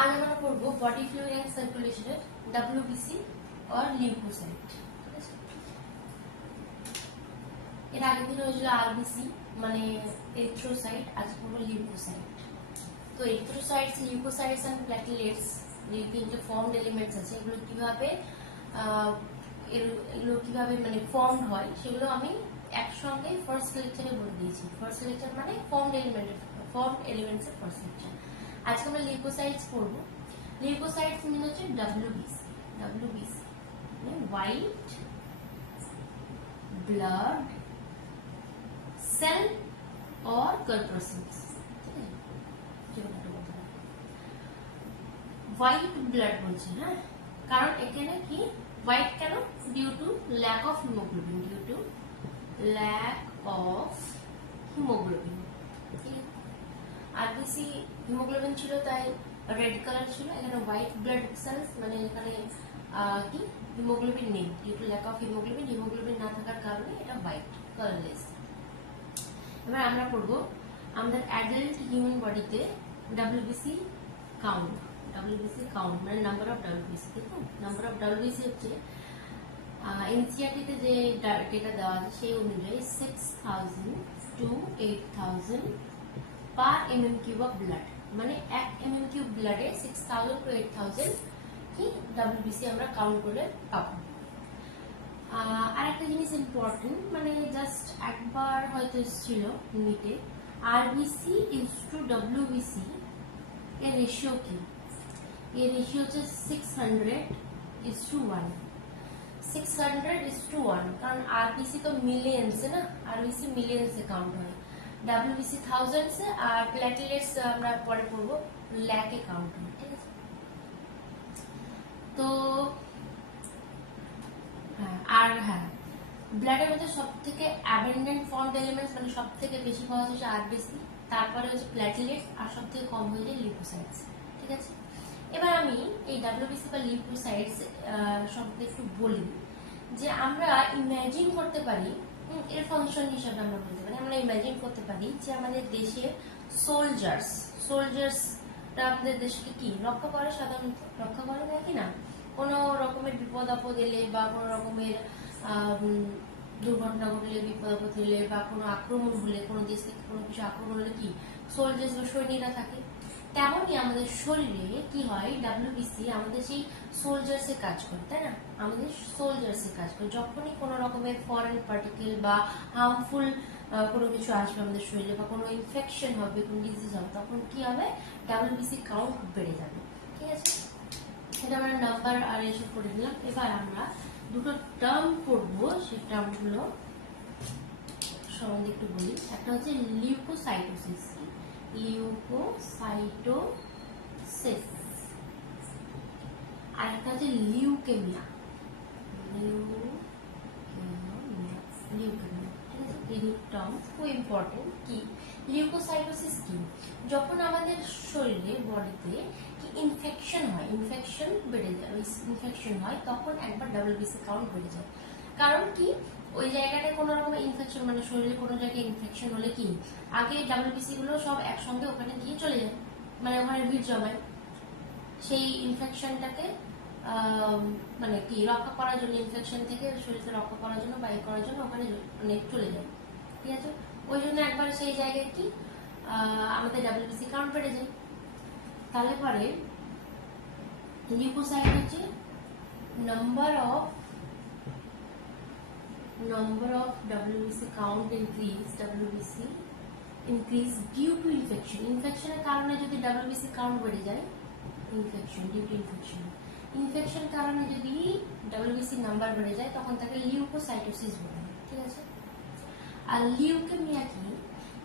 আজ আমরা পড়বো বডি ফ্লুইড এন্ড সার্কুলেশনের ডব্লিউবিসি অর লিউকোসাইট। ঠিক আছে, এর আগের দিন হয়েছিল আরবিসি মানে এরিথ্রোসাইট, আজ পড়বো লিউকোসাইট। তো এরিথ্রোসাইটস, লিউকোসাইটস এন্ড প্ল্যাটেলেটস যে তিনটে ফর্মড এলিমেন্টস আছে, এগুলো কিভাবে মানে ফর্মড হয় সেগুলো আমি একসঙ্গে ফার্স্ট লেকচারে বলে দিয়েছি। ফার্স্ট লেকচার মানে ফর্মড এলিমেন্টস এর ফার্স্ট লেকচার। আজকে আমরা লিউকোসাইটস পড়ব। লিউকোসাইটস মানে হচ্ছে ডব্লিউবিসি। ডব্লিউবিসি মানে হোয়াইট ব্লাড সেল और কর্পাসেলস। ঠিক আছে, হোয়াইট ব্লাড বলছি, হ্যাঁ, কারণ এখানে কি হোয়াইট কেন? Due to lack of haemoglobin. Due to lack of haemoglobin. RBC haemoglobin ছিল তাই রেড কালার ছিল, এখানে হোয়াইট ব্লাড সেলস মানে এখানে কি হিমোগ্লোবিন নেই। Due to lack of haemoglobin, haemoglobin না থাকার কারণে এটা হোয়াইট কালারলেস। এবার আমরা পড়বো আমাদের অ্যাডাল্ট হিউম্যান বডিতে ডব্লিউবিসি কাউন্ট। ডব্লিউবিসি কাউন্ট মানে নাম্বার অফ ডব্লিউবিসি। দেখো নাম্বার অফ ডব্লিউবিসি হচ্ছে এনসিআরটিতে যে ডেটা দেওয়া আছে সেই অনুযায়ী 6000 to 8000 per MM cube of blood, মানে 1 এমএম কিউব ব্লাডে 6000 to 8000 কি ডব্লিউবিসি আমরা কাউন্ট করে পাবো। আর একটা জিনিস ইম্পর্টেন্ট, মানে জাস্ট একবার হয়তো ছিল নিটে, আরবিসি ইজ টু ডব্লিউবিসি এর রেশিও কি? এর রেশিও হচ্ছে 600:1। 600:1, কারণ আরবিসি তো মিলিয়ন্সে না, আরবিসি মিলিয়ন্সে কাউন্ট হয়, ডব্লিউবিসি থাউজেন্ডসে, আর প্ল্যাটেলেটস আমরা পরে পড়বো ল্যাকে কাউন্ট হয়। ঠিক আছে, তো আর হ্যাঁ, ব্লাডের মধ্যে সব থেকে অ্যাবেন্ডেন্ট ফর্মড এলিমেন্টস মানে সব থেকে বেশি পাওয়া হচ্ছে আরবিসি, তারপরে হচ্ছে প্ল্যাটেলেটস, আর সব থেকে কম হয়ে যায় লিউকোসাইটস। ঠিক আছে, এবার আমি এই ডব্লিউবিসি বা লিউকোসাইটস সম্পর্কে একটু বলি যে আমরা ইমাজিন করতে পারি, এর ফাংশন হিসাবে আমরা বলতে পারি, আমরা ইমাজিন করতে পারি যে আমাদের দেশের সোলজার্সরা আমাদের দেশকে কি রক্ষা করে, সাধারণত রক্ষা করে নাকি না, কোনো রকমের বিপদ আপদ এলে বা কোনো রকমের দুর্ঘটনা ঘটলে, বিপদ আপদ হলে বা কোনো আক্রমণ হলে, কোনো দেশ থেকে কোনো কিছু আক্রমণ হলে কি সোলজার্স বা সৈনিকরা থাকে। তেমনই আমাদের শরীরে কি হয়, ডব্লিউবিসি আমাদের সেই সোলজার্সে কাজ করে, তাই না? আমাদের সোলজার্সে কাজ করে। যখনই কোনো রকমের ফরেন পার্টিকেল বা হার্মফুল কোনো কিছু আসবে আমাদের শরীরে বা কোনো ইনফেকশন হবে, কোনো ডিজিজ হবে, তখন কি হবে, ডব্লিউবিসি কাউন্ট বেড়ে যাবে। ঠিক আছে, এটা আমরা নাম্বার আর এসব করে দিলাম। এবার আমরা দুটো টার্ম পড়বো, সেই টার্মগুলো সম্বন্ধে একটু বলি। একটা হচ্ছে লিউকোসাইটোসিস, লিউকোসাইটোসিস, আর একটা হচ্ছে লিউকেমিয়া। লিউকেমিয়া, ঠিক আছে, এই দুটো টার্ম খুব ইম্পর্টেন্ট। কি লিউকোসাইটোসিস কি? যখন আমাদের শরীরে বডিতে কি ইনফেকশন হয়, ইনফেকশন বেড়ে যায়, ইনফেকশন হয় তখন একবার ডব্লিউবিসি কাউন্ট বেড়ে যায়। কারণ কি ওই জায়গাটায় কোনো রকমের ইনফেকশন মানে শরীরে কোনো জায়গায় ইনফেকশন হলে কি আগে ডব্লিউবিসি গুলো সব একসঙ্গে ওখানে গিয়ে চলে যায়, মানে ওখানে ভিড় জমায়। সেই ইনফেকশনটাকে মানে কি রক্ষা করার জন্য, ইনফেকশন থেকে শরীরকে রক্ষা করার জন্য, বাইর করার জন্য ওখানে মানে চলে যায়। ঠিক আছে, ওই জন্য একবার সেই জায়গায় কি আমাদের ডব্লিউবিসি কাউন্ট বেড়ে যায়। তাহলে পরে লিউকোসাইট হচ্ছে number of WBC count increase due to infection. ইনফেকশনের কারণে যদি WBC কাউন্ট বেড়ে যায়, ইনফেকশন কারণে যদি WBC নাম্বার বেড়ে যায় তখন তাকে লিউকোসাইটোসিস বলে। ঠিক আছে, আর লিউকেমিয়া কি?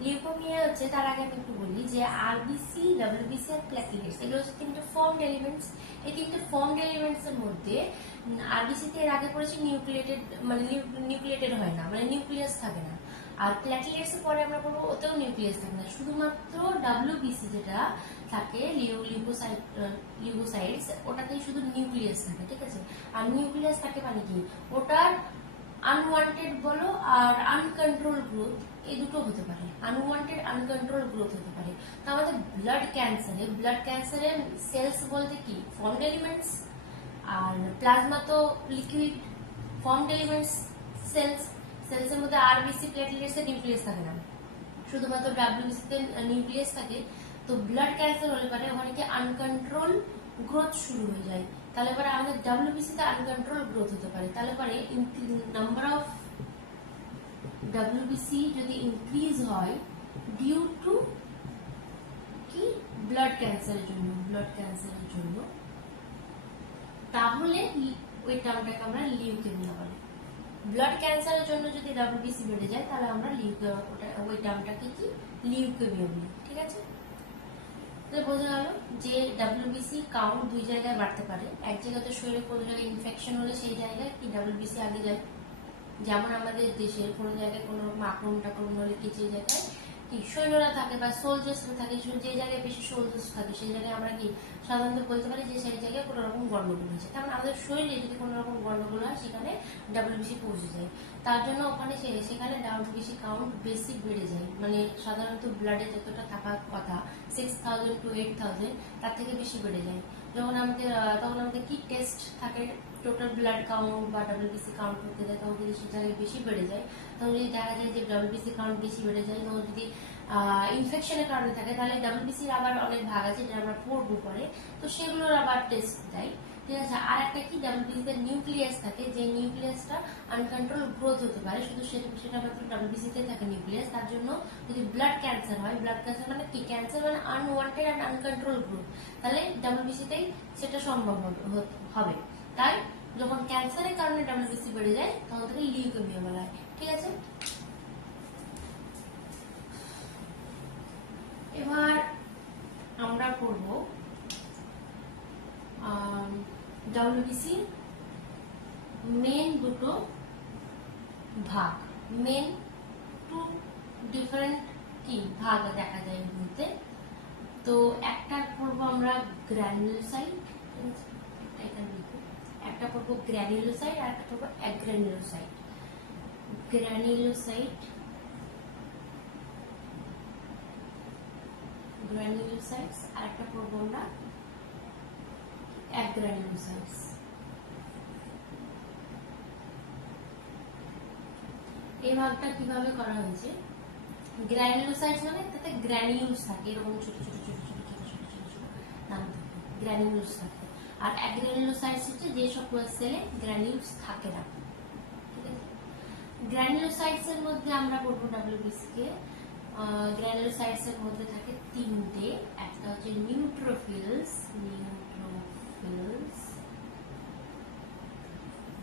লিউকেমিয়া হচ্ছে, তার আগে আমি একটু বলি যে আরবিসি, ডব্লিউবিসি আর প্ল্যাটেলেটস এগুলো হচ্ছে তিনটে ফর্মড এলিমেন্টস। এই তিনটে ফর্মড এলিমেন্টস এর মধ্যে আরবিসিতে এর আগে পড়েছি নিউক্লিয়েটেড, মানে নিউক্লিয়েটেড হয় না, মানে নিউক্লিয়াস থাকে না। আর প্ল্যাটেলেটস এর পরে আমরা বলবো ওতেও নিউক্লিয়াস থাকে না, শুধুমাত্র ডব্লিউবিসি যেটা থাকে লিউকোসাইটস ওটাতেই শুধু নিউক্লিয়াস থাকে। ঠিক আছে, আর নিউক্লিয়াস থাকে মানে কি ওটার আনওয়ান্টেড বলো আর আনকন্ট্রোল গ্রোথ এই দুটো হতে পারে, আনওয়ান্টেড আনকন্ট্রোল গ্রোথ হতে পারে। তো আমাদের ব্লাড ক্যান্সারে সেলস বলতে কি, ফর্মড এলিমেন্টস, আর প্লাজমা তো লিকুইড, ফর্মড এলিমেন্টস সেলসের মধ্যে আরবিসি প্লেটলেটস এর নিউক্লিয়াস থাকে না, শুধুমাত্র ডাব্লিউবিসি তে নিউক্লিয়াস থাকে। তো ব্লাড ক্যান্সার হলে পারে ওখানে কি আনকন্ট্রোল গ্রোথ শুরু হয়ে যায়, তাহলে পরে আমাদের ডাব্লিউবিসি তে আনকন্ট্রোল গ্রোথ হতে পারে। তাহলে পরে নাম্বার অফ ডাব্লিউবিসি যদি ইনক্রিজ হয় ডিউ টু কি, ব্লাড ক্যান্সারের জন্য, তাহলে ওই টার্মটাকে আমরা লিউকেমিয়া বলি। ব্লাড ক্যান্সারের জন্য যদি ডাব্লিউবিসি বেড়ে যায় তাহলে আমরা ওই টার্মটাকে কি, লিউকেমিয়া বলি। ঠিক আছে, তো বোঝা গেল যে ডাব্লিউবিসি কাউন্ট দুই জায়গায় বাড়তে পারে। এক জায়গাতে শরীরে কোনো জায়গায় ইনফেকশন হলে সেই জায়গায় কি ডাব্লিউবিসি আগে যায়, যেমন আমাদের দেশের কোনো জায়গায় কোনো আক্রমণ হলে কি যে জায়গায় কি সৈন্যরা থাকে বা সোলজার্সরা থাকে, যে জায়গায় বেশি সোলজার্স থাকে সেই জায়গায় আমরা কি সাধারণত বলতে পারি যে সেই জায়গায় কোনো রকম গন্ডগোল হয়েছে। কারণ আমাদের শরীরে যদি কোনো রকম গন্ডগোল হয় সেখানে ডাব্লিউবিসি পৌঁছে যায়, তার জন্য ওখানে সেখানে ডাব্লিউবিসি কাউন্ট বেশি বেড়ে যায়। মানে সাধারণত ব্লাডে যতটা থাকার কথা 6000 to 8000 তার থেকে বেশি বেড়ে যায়। তখন আমাদের কি টেস্ট থাকে, টোটাল ব্লাড কাউন্ট বা ডাব্লিউবিসি কাউন্ট করতে যায়, তখন যদি সে জায়গায় বেশি বেড়ে যায়, তখন যদি দেখা যায় যে ডাব্লিউবিসি কাউন্ট বেশি বেড়ে যায়, তখন যদি ইনফেকশনের কারণে থাকে তাহলে ডাব্লিউবিসির আবার অনেক ভাগ আছে যেটা আমরা পড়বো পরে, তো সেগুলোর আবার টেস্ট দেয়। ঠিক আছে, আর একটা কি ডাব্লিউবিসিতে নিউক্লিয়াস থাকে, যে নিউক্লিয়াসটা আনকন্ট্রোল গ্রোথ হতে পারে, শুধু সেটা মাত্র ডাব্লিউবিসিতে থাকে নিউক্লিয়াস। তার জন্য যদি ব্লাড ক্যান্সার হয়, ব্লাড ক্যান্সার মানে কি, ক্যান্সার মানে আনওয়ান্টেড অ্যান্ড আনকন্ট্রোল গ্রোথ, তাহলে ডাব্লিউবিসিতেই সেটা সম্ভব হবে। তাই যখন ক্যান্সারের কারণে ডাব্লিউবিসি বেড়ে যায় তখন তাকে লিউকেমিয়া বলা হয়। ঠিক আছে, এবার আমরা পড়ব ডাব্লিউবিসি মেন দুটো ভাগ, মেন টু ডিফারেন্ট কি ভাগ দেখা যায় এর মধ্যে। তো একটা পড়বো আমরা গ্র্যানুলোসাইট, একটা পড়বো গ্র্যানুলোসাইট আর একটা পড়বো অ্যাগ্রানুলোসাইট। গ্র্যানুলোসাইটস আর একটা পড়বো আমরা অ্যাগ্রানুলোসাইটস। এই ভাগটা কিভাবে করা হয়েছে, গ্র্যানুলোসাইটস মানে তাতে গ্র্যানিউলস থাকে, এরকম ছোট ছোট ছোট ছোট ছোট ছোট ছোট ছোট নাম থাকে, গ্র্যানিউলস থাকে। আর অ্যাগ্রানুলোসাইটস হচ্ছে যে সব সেলে গ্র্যানিউলস থাকে না। ঠিক আছে, গ্র্যানুলোসাইটস এর মধ্যে আমরা পড়বো ডাব্লিউবিসি কে। গ্র্যানুলোসাইটস এর মধ্যে থাকে তিনটে, একটা হচ্ছে নিউট্রোফিলস,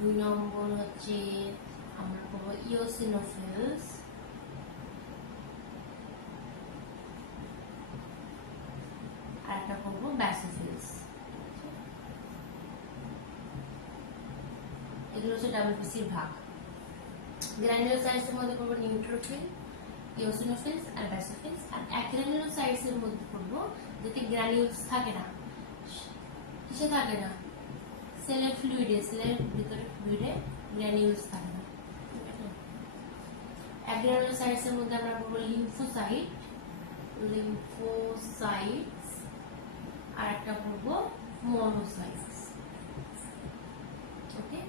দুই নম্বর হচ্ছে আমরা পড়বো ইওসিনোফিলস, আর একটা পড়বো ব্যাসোফিলস। এগুলো হচ্ছে ডাব্লিউবিসির ভাগ। গ্র্যানুলোসাইটস এর মধ্যে পড়বো নিউট্রোফিল, ইওসিনোফিলস আর ব্যাসোফিলস। আর অ্যাগ্রানুলোসাইটস এর মধ্যে পড়বো যেতে গ্র্যানিউলস থাকে না। কিসে থাকে না, সেলের ফ্লুইডে, সেলের ভিতরে ফ্লুইডে গ্র্যানিউলস থাকে না। অ্যাগ্রানুলোসাইটস এর মধ্যে আমরা পড়বো লিম্ফোসাইটস আর একটা পড়বো মনোসাইটস। ওকে,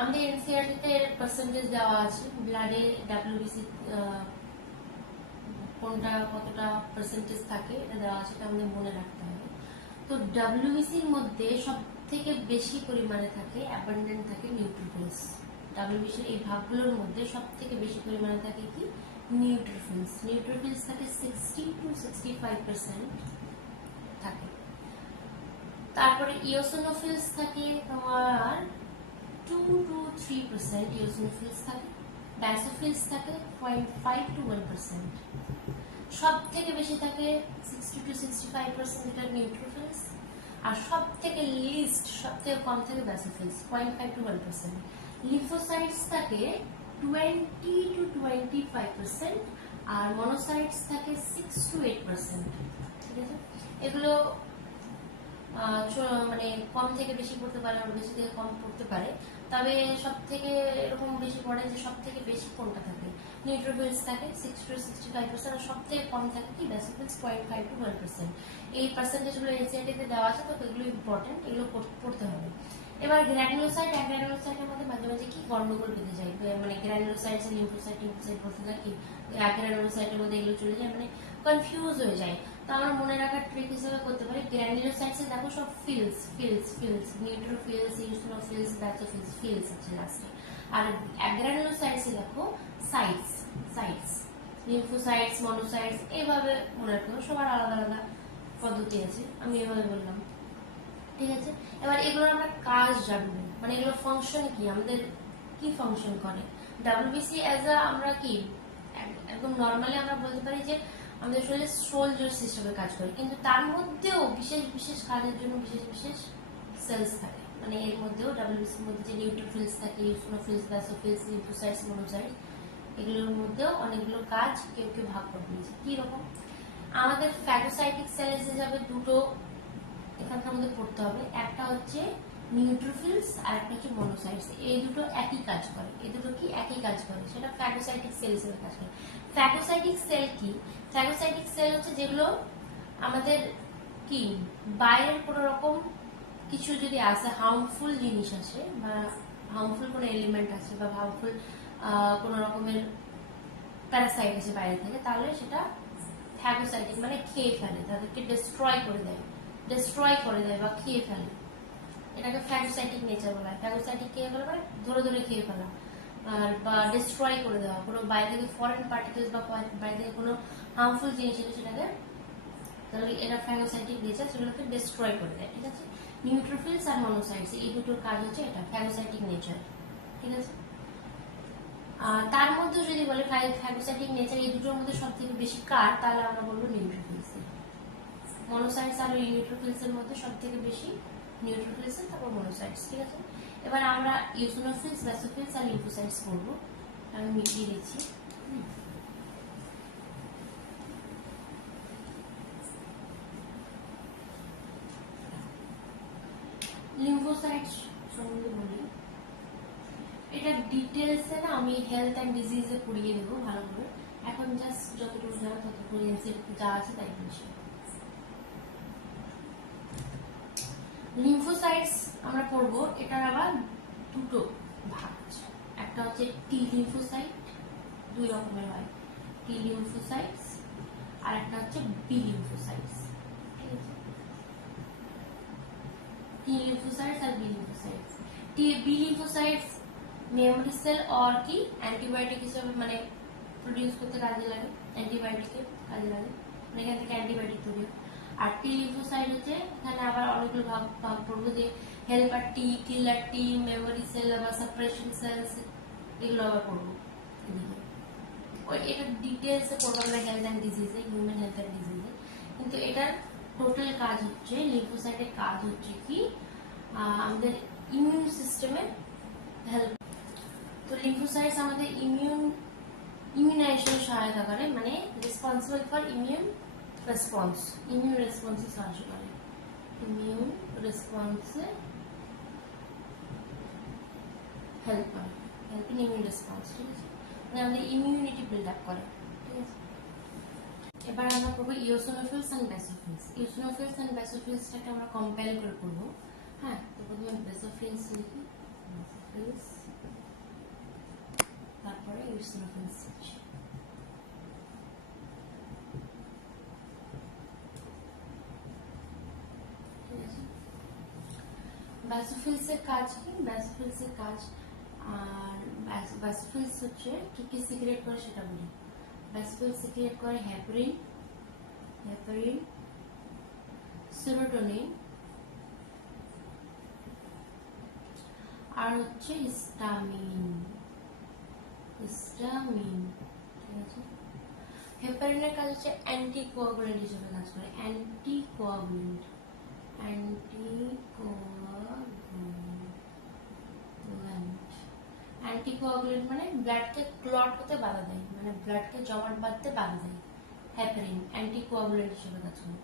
আমাদের এনসিইআরটি এর পার্সেন্টেজ দেওয়া আছে, ব্লাডে ডাব্লিউবিসি কোনটা কতটা পার্সেন্টেজ থাকে এটা দেওয়া আছে, এটা আমাদের মনে রাখতে হবে। তো ডাব্লিউবিসির মধ্যে সব থেকে বেশি পরিমাণে থাকে, অ্যাবান্ডেন্ট থাকে নিউট্রোফিলস। ডাব্লিউবিসির এই ভাগগুলোর মধ্যে সব থেকে বেশি পরিমাণে থাকে কি, নিউট্রোফিলস থাকে 60 to 65% থাকে। তারপরে ইওসিনোফিলস থাকে তোমার 2 to 3% ইওসিনোফিলস থাকে। ব্যাসোফিলস থাকে 0.5 to 1%। সব থেকে বেশি থাকে 60 to 65% এটা নিউট্রোফিলস, আর সব থেকে লিস্ট, সব থেকে কম থাকে ব্যাসোফিলস 0.5 to 1%। লিম্ফোসাইটস থাকে 20 to 25% আর মনোসাইটস থাকে 6 to 8%। ঠিক আছে, এগুলো মানে কম থেকে বেশি পড়তে পারে আর বেশি থেকে কম পড়তে পারে। তবে সব থেকে এরকম বেশি পড়ে যে সব থেকে বেশি কোনটা থাকে, নিউট্রোফিলস থাকে 60 to 65%, আর সব থেকে কম থাকে কি বেসোফিলস 0.5 to 1%। এই পার্সেন্টেজগুলো এনসিইআরটি দেওয়া আছে, তো এগুলো ইম্পর্টেন্ট, এগুলো পড়তে হবে। এবার গ্র্যানুলোসাইট, গ্র্যানুলোসাইটের মধ্যে মাঝে মাঝে কি গন্ডগোল বেঁধে যায়, মানে গ্র্যানুলোসাইট লিম্ফোসাইট বলতে থাকি, গ্র্যানুলোসাইটের মধ্যে এগুলো চলে যায়, মানে কনফিউজ হয়ে যায়। তো আমরা মনে রাখার ট্রিক হিসেবে করতে পারি গ্র্যানুলোসাইটসে দেখো সব phils phils phils, neutrophils, eosinophils, basophils, phils আছে লাস্টে। আর গ্র্যানুলোসাইটসে দেখো সাইটস সাইটস, লিম্ফোসাইটস, মনোসাইটস, এইভাবে মনে রাখতে হবে। সবার আলাদা আলাদা পদ্ধতি আছে, আমি এভাবে বললাম, ঠিক আছে। এবার এগুলো আমরা কাজ জানবো, মানে এগুলো ফাংশন কি, আমাদের কি ফাংশন করে। ডাব্লিউবিসি অ্যাজ আ আমরা কি একদম নর্মালি আমরা বলতে পারি যে আমাদের শরীরে সোলজার সিস্টেমে কাজ করে, কিন্তু তার মধ্যেও বিশেষ বিশেষ কাজের জন্য বিশেষ বিশেষ সেলস থাকে। মানে এর মধ্যেও ডাব্লিউবিসির মধ্যে যে নিউট্রোফিলস থাকে, ইউসিনোফিলস, ব্যাসোফিলস, লিম্ফোসাইটস, মনোসাইটস, এগুলোর মধ্যেও অনেকগুলো কাজ কেউ কেউ ভাগ করে দিয়েছে। কি রকম, আমাদের ফ্যাগোসাইটিক সেল হিসাবে দুটো এখানকার মধ্যে পড়তে হবে, একটা হচ্ছে নিউট্রোফিলস আর একটা হচ্ছে মনোসাইটস। এই দুটো একই কাজ করে, এই দুটো কি একই কাজ করে, সেটা ফ্যাগোসাইটিক সেল হিসেবে কাজ করে। ফ্যাগোসাইটিক সেল কি, ফ্যাগোসাইটিক সেল হচ্ছে যেগুলো আমাদের কি বাইরের কোনো রকম কিছু যদি আসে, হার্মফুল জিনিস আসে বা হার্মফুল কোনো এলিমেন্ট আছে বা হার্মফুল কোনো রকমের প্যারাসাইট আছে বাইরে থেকে, তাহলে সেটা ফ্যাগোসাইটিক মানে খেয়ে ফেলে, তাদেরকে ডিস্ট্রয় করে দেয় বা খেয়ে ফেলে, এটাকে ফ্যাগোসাইটিক নেচার বলা হয়। ফ্যাগোসাইটিক কে বলা হয়, ধরে ধরে খেয়ে ফেলা আর বা ডিস্ট্রয় করে দেওয়া, কোনো বাইরে থেকে ফরেন পার্টিকেলস বা বাইরে থেকে কোনো হার্মফুল জিনিস এলে সেটাকে, তাহলে এটা ফ্যাগোসাইটিক নেচার, সেগুলোকে ডিস্ট্রয় করে দেয়, ঠিক আছে। নিউট্রোফিলস আর মনোসাইটস এই দুটোর কাজ হচ্ছে এটা ফ্যাগোসাইটিক নেচার, ঠিক আছে। তার মধ্যে যদি বলে ফ্যাগোসাইটিক নেচার এই দুটোর মধ্যে সব থেকে বেশি কার, তাহলে আমরা বলবো নিউট্রোফিলস। মনোসাইটস আর নিউট্রোফিলস এর মধ্যে সব থেকে বেশি নিউট্রোফিলস, তারপর মনোসাইটস, ঠিক আছে। এবার আমরা ইউসিনোফিলস, ব্যাসোফিলস আর লিম্ফোসাইটস পড়বো, আমি মিটিয়ে দিচ্ছি। লিম্ফোসাইটস সম্বন্ধে বলি, এটা ডিটেলসে না আমি হেলথ অ্যান্ড ডিজিজে পড়িয়ে দেবো ভালো করে, এখন জাস্ট যতটুকু জানো ততটুকু যা আছে তাই বলছি। লিম্ফোসাইটস আমরা পড়বো, এটার আবার দুটো ভাগ আছে, একটা হচ্ছে টি লিম্ফোসাইট, দুই রকমের হয়, টি লিম্ফোসাইটস আর একটা হচ্ছে বি লিম্ফোসাইটস, ঠিক আছে। টি লিম্ফোসাইটস আর B lymphocytes. B lymphocytes memory cell আর কি অ্যান্টিবায়োটিক হিসেবে মানে প্রডিউস করতে কাজে লাগে, অ্যান্টিবায়োটিকের কাজে লাগে, মানে এখান থেকে অ্যান্টিবায়োটিক তৈরি। আর টি লিম্ফোসাইট হচ্ছে এখানে আবার অনেকগুলো ভাগ পড়বো, যে helper T, killer T, memory cell বা সাপ্রেশন সেলস, এগুলো আবার পড়বো। এটা ডিটেলসে পড়বো আমরা হেলথ অ্যান্ড ডিজিজে, হিউম্যান হেলথ অ্যান্ড ডিজিজে। কিন্তু এটার টোটাল কাজ হচ্ছে, লিম্ফোসাইটের কাজ হচ্ছে কি আমাদের ইমিউন সিস্টেমে হেল্প। তো লিম্ফোসাইটস আমাদের ইমিউনাইজেশন সহায়তা করে, মানে রেসপন্সিবল ফর ইমিউন রেসপন্সে সাহায্য করে, ইমিউন রেসপন্সে হেল্প করে, হেল্প ইন ইমিউন রেসপন্স, ঠিক আছে, মানে আমাদের ইমিউনিটি বিল্ড আপ করে, ঠিক আছে। এবার আমরা করবো ইওসিনোফিলস এন্ড ব্যাসোফিলস। ইওসিনোফিলস এন্ড ব্যাসোফিলসটাকে আমরা কম্পেয়ার করে করবো। হ্যাঁ, তো প্রথমে ব্যাসোফিলস লিখি, ব্যাসোফিলস, তারপরে ইওসিনোফিলস লিখছি। ব্যাসোফিলসের কাজ কি, ব্যাসোফিলসের কাজ আর ব্যাসোফিলস হচ্ছে কি কি সিক্রেট করে সেটা বলি। ব্যাসোফিলস সিক্রেট করে হেপারিন, সেরোটোনিন আর হচ্ছে হিস্টামিন, ঠিক আছে। হেপারিনের কাজ হচ্ছে অ্যান্টিকোয়াগুলেন্ট হিসেবে কাজ করে, অ্যান্টিকোয়াগুলেন্ট মানে ব্লাডকে ক্লট হতে বাধা দেয়, মানে ব্লাডকে জমাট বাঁধতে বাধা দেয়। হেপারিন অ্যান্টিকোয়াগুলেন্ট হিসেবে কাজ করে।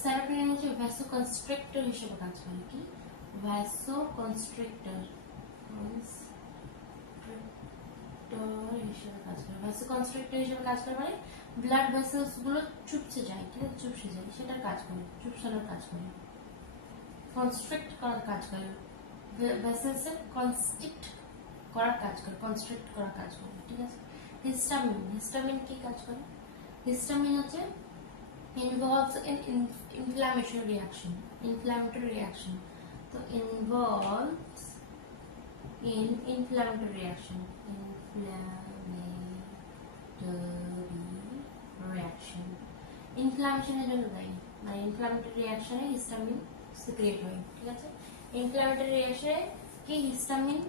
সেরোটোনিন হচ্ছে ভ্যাসোকনস্ট্রিক্টর হিসেবে কাজ করে, কি ভ্যাসোকনস্ট্রিক্টর হিসেবে কাজ করে, ভাসোকনস্ট্রিক্টর হিসেবে কাজ করে, মানে ব্লাড ভেসেলস গুলো চুপসে যায়, ঠিক আছে, চুপসে যায়, সেটার কাজ করে, চুপসানোর কাজ করে, কনস্ট্রিক্ট করার কাজ করে, ভেসেলস এর কনস্ট্রিক্ট করার কাজ করে, কনস্ট্রিক্ট করার কাজ করে, ঠিক আছে। হিস্টামিন, হিস্টামিন কি কাজ করে? হিস্টামিন হচ্ছে involves in inflammatory reaction, inflammatory reaction, so involves in inflammatory reaction, inflammation এর জন্য দায়ী, মানে inflammatory reaction এ হিস্টামিন সিক্রেট হয়, ঠিক আছে। inflammatory reaction এ কি হিস্টামিন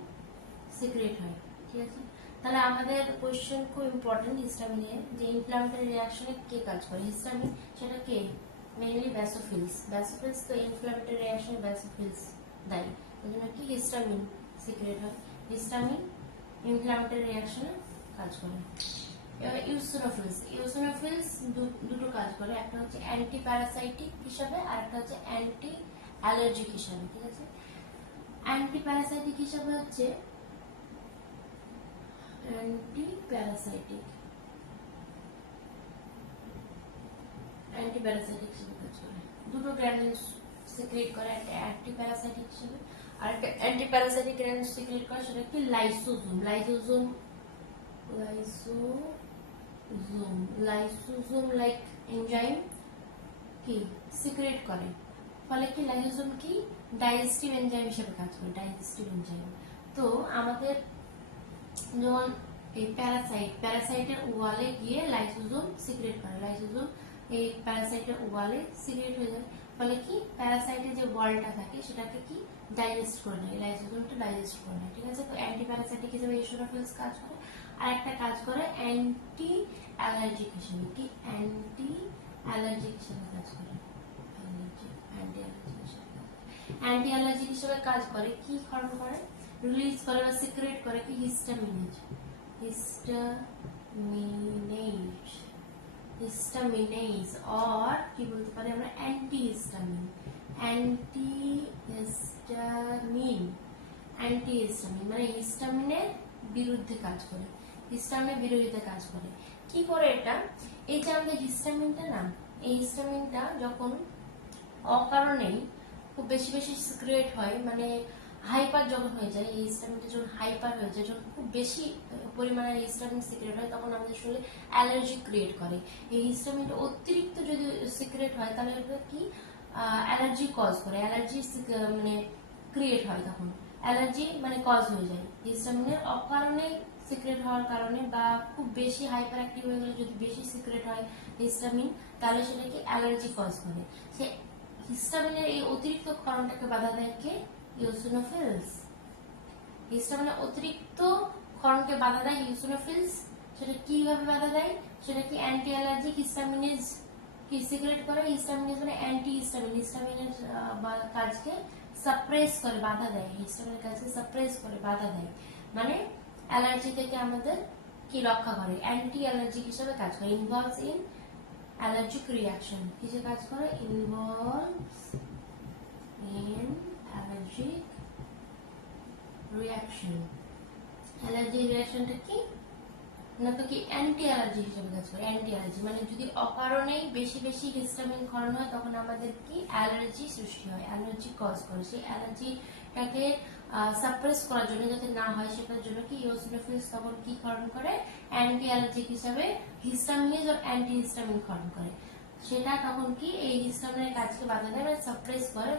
সিক্রেট হয়, ঠিক আছে। তাহলে আমাদের কোশ্চেন খুব ইম্পর্টেন্ট হিস্টামিনের, যে ইনফ্ল্যামেটরি রিঅ্যাকশনে কে কাজ করে, হিস্টামিন, সেটা কে, মেইনলি ব্যাসোফিলস, ব্যাসোফিলস তো ইনফ্ল্যামেটরি রিঅ্যাকশনে ব্যাসোফিলস দায়ী, এই জন্য কি হিস্টামিন সিক্রেট হয়, হিস্টামিন ইনফ্ল্যামেটরি রিঅ্যাকশনে কাজ করে। এবার ইউসিনোফিলস, ইউসিনোফিলস দুটো কাজ করে, একটা হচ্ছে অ্যান্টি প্যারাসাইটিক হিসাবে আর একটা হচ্ছে অ্যান্টি অ্যালার্জিক হিসাবে, ঠিক আছে। অ্যান্টি প্যারাসাইটিক হিসাবে হচ্ছে অ্যান্টিপ্যারাসাইটিক, অ্যান্টিপ্যারাসাইটিক হিসেবে কাজ করে, দুটো গ্র্যানুলস সিক্রেট করে, একটা অ্যান্টিপ্যারাসাইটিক হিসেবে আর একটা অ্যান্টিপ্যারাসাইটিক গ্র্যানুলস সিক্রেট করে, সেটা কি lysosome, lysosome, lysosome, lysosome like enzyme কি সিক্রেট করে, ফলে কি লাইসোজোম কি ডাইজেস্টিভ এনজাইম হিসেবে কাজ করে, ডাইজেস্টিভ এনজাইম। তো আমাদের যেমন এই প্যারাসাইটের ওয়ালে গিয়ে লাইসোজোম সিক্রেট করে, লাইসোজোম এই প্যারাসাইটের ওয়ালে সিক্রেট হয়ে যায়, ফলে কি প্যারাসাইটের যে ওয়ালটা থাকে সেটাকে কি ডাইজেস্ট করে নেয়, লাইসোজোমটা ডাইজেস্ট করে নেয়, ঠিক আছে। তো অ্যান্টি প্যারাসাইটিক হিসেবে ইউসিনোফিলস কাজ করে, আর একটা কাজ করে অ্যান্টি অ্যালার্জিক হিসেবে, কি অ্যান্টি অ্যালার্জিক হিসেবে কাজ করে, অ্যান্টি অ্যালার্জিক হিসেবে কাজ করে, কি ক্ষরণ করে, রিলিজ করে বা সিক্রেট করে কি হিস্টামিনেজ, হিস্টামিনেজ, হিস্টামিনেজ, অর কি বলতে পারি আমরা অ্যান্টিহিস্টামিন, অ্যান্টিহিস্টামিন, অ্যান্টিহিস্টামিন মানে হিস্টামিনের বিরুদ্ধে কাজ করে, হিস্টামিনের বিরোধিতা কাজ করে। কি করে এটা, এই যে আমাদের হিস্টামিনটা না, এই হিস্টামিনটা যখন অকারণেই খুব বেশি বেশি সিক্রেট হয়, মানে হাইপার যখন হয়ে যায়, এই হিস্টামিনটা যখন হাইপার হয়ে যায়, যখন খুব বেশি পরিমাণে হিস্টামিন সিক্রেট হয়, তখন আমাদের শরীরে অ্যালার্জি ক্রিয়েট করে। এই হিস্টামিনটা অতিরিক্ত যদি সিক্রেট হয় তাহলে এটা কি অ্যালার্জি কজ করে, অ্যালার্জি মানে ক্রিয়েট হয়, তখন অ্যালার্জি মানে কজ হয়ে যায়। হিস্টামিনের অকারণে সিক্রেট হওয়ার কারণে বা খুব বেশি হাইপার অ্যাক্টিভ হয়ে গেলে যদি বেশি সিক্রেট হয় হিস্টামিন, তাহলে সেটাকে অ্যালার্জি কজ করে। সে হিস্টামিনের এই অতিরিক্ত ক্ষরণটাকে বাধা দেয় কে, ইওসিনোফিলস। হিস্টামিনের অতিরিক্ত ক্ষরণকে বাধা দেয় ইওসিনোফিলস, সেটা কিভাবে বাধা দেয়, সেটা কি অ্যান্টি অ্যালার্জিক হিস্টামিনেজ কি সিক্রেট করে, হিস্টামিনেজ মানে অ্যান্টি হিস্টামিন, হিস্টামিনের কাজকে সাপ্রেস করে, বাধা দেয়, হিস্টামিনের কাজকে সাপ্রেস করে বাধা দেয়, মানে অ্যালার্জি থেকে আমাদের কি রক্ষা করে, অ্যান্টি অ্যালার্জিক হিসেবে কাজ করে, ইনভলভস ইন অ্যালার্জিক রিঅ্যাকশন, কিসে কাজ করে, involves in allergic reaction. Allergy রিঅ্যাকশনটা কি না, তো কি অ্যান্টি অ্যালার্জি হিসেবে কাজ করে, অ্যান্টি অ্যালার্জি মানে যদি অকারণেই বেশি বেশি হিস্টামিন ক্ষরণ হয় তখন আমাদের কি অ্যালার্জি সৃষ্টি হয়, অ্যালার্জি কজ করে, সেই অ্যালার্জিটাকে সাপ্রেস করার জন্য যাতে না হয় সেটার জন্য কি ইওসিনোফিলস তখন কি ক্ষরণ করে, অ্যান্টি অ্যালার্জিক হিসাবে হিস্টামিনেজ ও অ্যান্টি হিস্টামিন ক্ষরণ করে, সেটা তখন কি এই হিস্টামিনের কাজকে বাধা দেয় মানে সাপ্রেস করে,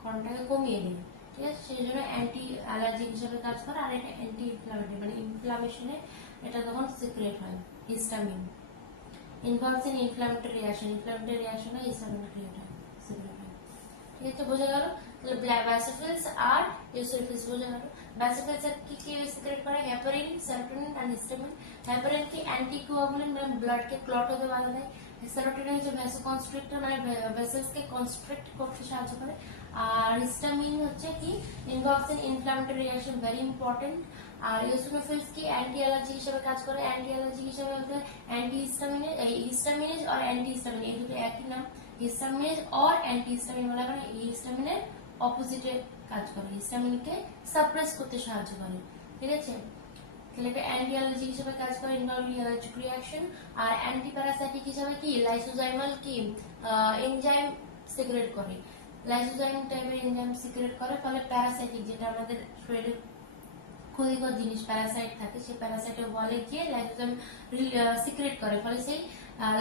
ক্ষরণটাকে কমিয়ে দেয়, ঠিক আছে। সেই জন্য অ্যান্টি অ্যালার্জিক হিসাবে কাজ করে, আর এটা অ্যান্টি ইনফ্লামেটরি মানে ইনফ্লামেশনে এটা তখন সিক্রেট হয়, histamine involves in inflammatory reaction, inflammatory রিঅ্যাকশনে হিস্টামিন ক্রিয়েট হয়, সিক্রেট হয়, ঠিক আছে, বোঝা গেল। তাহলে ব্যাসোফিলস আর ইওসিনোফিলস বোঝা গেল। ব্যাসোফিলস কি কি সিক্রেট করে, হেপারিন, সেরোটোনিন আর হিস্টামিন। হেপারিন কি অ্যান্টিকোয়াগুলেন্ট মানে ব্লাডকে ক্লট হতে বাধা দেয়, সেরোটোনিন হচ্ছে ভ্যাসোকনস্ট্রিক্টর মানে ভেসেলসকে কনস্ট্রিক্ট করতে সাহায্য করে, আর হিস্টামিন হচ্ছে কি involves in inflammatory reaction, very important. আর ইওসিনোফিলস কি অ্যান্টি অ্যালার্জি হিসেবে কাজ করে, অ্যান্টি অ্যালার্জি হিসেবে অ্যান্টি হিস্টামিনেজ, হিস্টামিনেজ আর অ্যান্টি হিস্টামিন এই দুটো একই নাম, হিস্টামিনেজ और অ্যান্টি হিস্টামিন বলা হয়, এই হিস্টামিনের অপোজিটে কাজ করে, হিস্টামিনকে সাপ্রেস করতে সাহায্য করে, ঠিক আছে। তাহলে এটা অ্যান্টি অ্যালার্জিক হিসেবে কাজ করে, ইনভলভিং অ্যালার্জিক রিঅ্যাকশন। আর অ্যান্টি প্যারাসাইটিক হিসেবে কি লাইসোজাইমাল কি এনজাইম সিক্রেট করে, লাইসোজাইম টাইপের এনজাইম সিক্রেট করে, ফলে প্যারাসাইটিক যেটা আমাদের শরীরে ক্ষতিকর জিনিস প্যারাসাইট থাকে, সেই প্যারাসাইটের ওয়ালে গিয়ে লাইসোজাইম সিক্রেট করে, ফলে সেই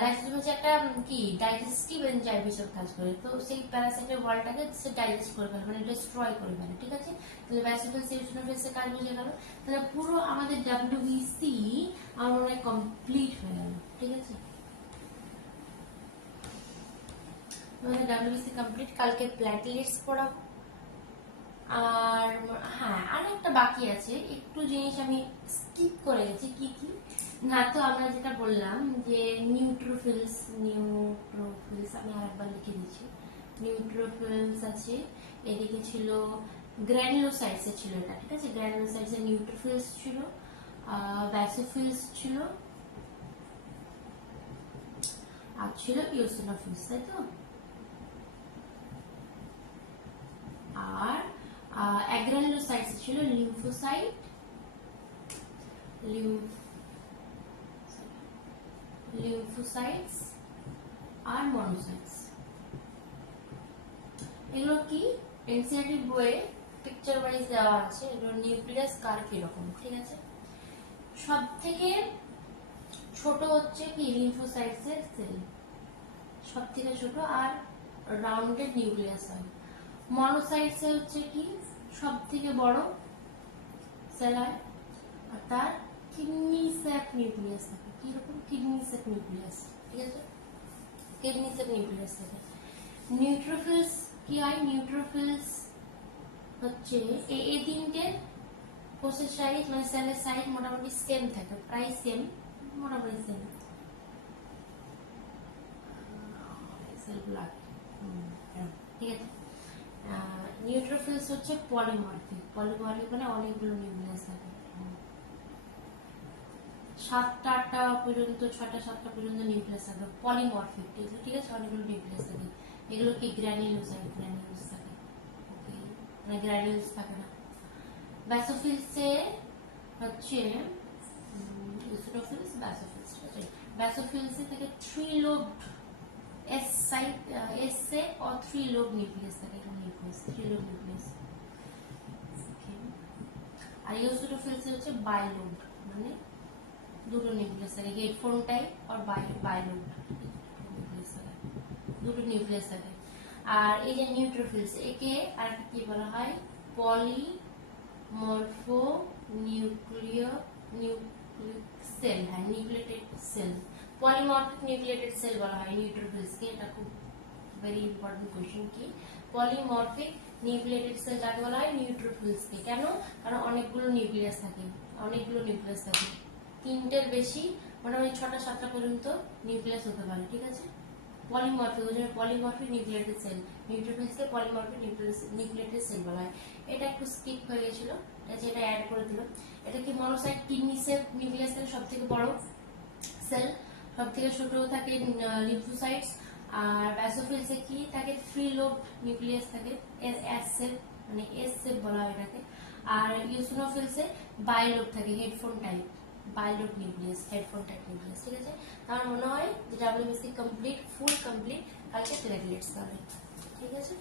লাইসোজাইম হচ্ছে একটা কি ডাইজেস্টিভ এনজাইম হিসেবে কাজ করে, তো সেই প্যারাসাইটের ওয়ালটাকে সে ডাইজেস্ট করে ফেলে, মানে ডিস্ট্রয় করে ফেলে, ঠিক আছে। তাহলে ব্যাসোফিলস ইউসিনোফিলসের কাজ বুঝে গেল। তাহলে পুরো আমাদের ডাব্লিউবিসি আমার মনে হয় কমপ্লিট হয়ে গেল, ঠিক আছে। আমাদের ডাব্লিউবিসি কমপ্লিট। কালকে প্ল্যাটলেটস পড়াবো। আর হ্যাঁ, আরেকটা বাকি আছে, একটু জিনিস আমি স্কিপ করে গেছি। কি কি না, তো আমরা যেটা বললাম যে নিউট্রোফিলস আমি আরেকবার লিখে দিচ্ছি। নিউট্রোফিলস আছে, এদিকে ছিল গ্র্যানুলোসাইটস ছিল এটা, ঠিক আছে। গ্র্যানুলোসাইটস এর নিউট্রোফিলস ছিল, ব্যাসোফিলস ছিল, আর ছিল ইওসিনোফিলস, তাই তো। আর অ্যাগ্রানুলোসাইটস ছিল লিম্ফোসাইট, লিম্ফোসাইটস আর মনোসাইটস। এগুলো কি এনসিইআরটি বইয়ে পিকচার ওয়াইজ দেওয়া আছে, এগুলো নিউক্লিয়াস কার্ভ এরকম, ঠিক আছে। সব থেকে ছোট হচ্ছে কি লিম্ফোসাইটস এর সেল, সব থেকে ছোট, আর রাউন্ডেড নিউক্লিয়াস হয়। মনোসাইটস এ হচ্ছে কি সব থেকে বড় সেল হয়, আর তার কিডনি সেপ নিউক্লিয়াস থাকে। কিরকম? কিডনি সেপ নিউক্লিয়াস, ঠিক আছে, কিডনি সেপ নিউক্লিয়াস থাকে। নিউট্রোফিলস কি হয়? নিউট্রোফিলস হচ্ছে এই তিনটে কোষের সাইজ মানে সেলের সাইজ মোটামুটি সেম থাকে, প্রায় সেম, মোটামুটি সেম। ঠিক আছে। নিউট্রোফিলস হচ্ছে পলিমরফিক, পলিমরফিক মানে অনেকগুলো নিউক্লিয়াস থাকে, 7টা-8টা পর্যন্ত, 6টা-7টা পর্যন্ত নিউক্লিয়াস থাকে, পলিমরফিক, ঠিক আছে, অনেকগুলো নিউক্লিয়াস থাকে। এগুলো কি গ্র্যানিউলোসাইট, গ্র্যানিউলস থাকে, ওকে, মানে গ্র্যানিউলস থাকে না। ব্যাসোফিলসে হচ্ছে ইওসিনোফিলস, ব্যাসোফিলস, ঠিক আছে। ব্যাসোফিলসে থেকে 3 lobed S site, S shape or 3 lobe nucleus থাকে, এটা নিউক্লিয়াস 3 লোব নিউক্লিয়াস। আর ইওসিনোফিলসে হচ্ছে বাইলোব, মানে দুটো নিউক্লিয়াস থাকে, হেডফোন টাইপ আর বাইলোব নিউক্লিয়াস থাকে, দুটো নিউক্লিয়াস থাকে। আর এই যে নিউট্রোফিলস, একে আর কি বলা হয়? পলিমরফো নিউক্লিয় সেল, হ্যাঁ, nucleated cell, polymorphic nucleated cell বলা হয় নিউট্রোফিলসকে। এটা খুব ভেরি ইম্পর্টেন্ট কোশ্চেন। কি পলিমরফিক নিউক্লিয়েটেড সেল যাকে বলা হয়? নিউট্রোফিলসকে। কেন? কারণ অনেকগুলো নিউক্লিয়াস থাকে, অনেকগুলো নিউক্লিয়াস থাকে, 3টের বেশি, মোটামুটি 6টা-7টা পর্যন্ত নিউক্লিয়াস হতে পারে, ঠিক আছে। পলিমরফিক, ওই জন্য পলিমরফিক নিউক্লিয়েটেড সেল, নিউট্রোফিলসকে পলিমরফিক নিউক্লিয়েটেড সেল বলা হয়। এটা একটু স্কিপ হয়ে গেছিল, এটা অ্যাড করে দিল। এটা কি মনোসাইট, কিডনি সেল নিউক্লিয়াস থেকে সব থেকে বড় সেল, সব থেকে ছোট থাকে লিম্ফোসাইটস। আর ব্যাসোফিলসে কি থাকে? 3 লোব নিউক্লিয়াস থাকে, এস সেল, মানে এস সেল বলা হয় এটাকে। আর ইওসিনোফিলসে বাইলোব থাকে, headphone type, bilobe nucleus, headphone type nucleus, ঠিক আছে। আমার মনে হয় যে ডাব্লিউবিসি কমপ্লিট, ফুল কমপ্লিট। কালকে প্লেটলেটস পাবে, ঠিক আছে।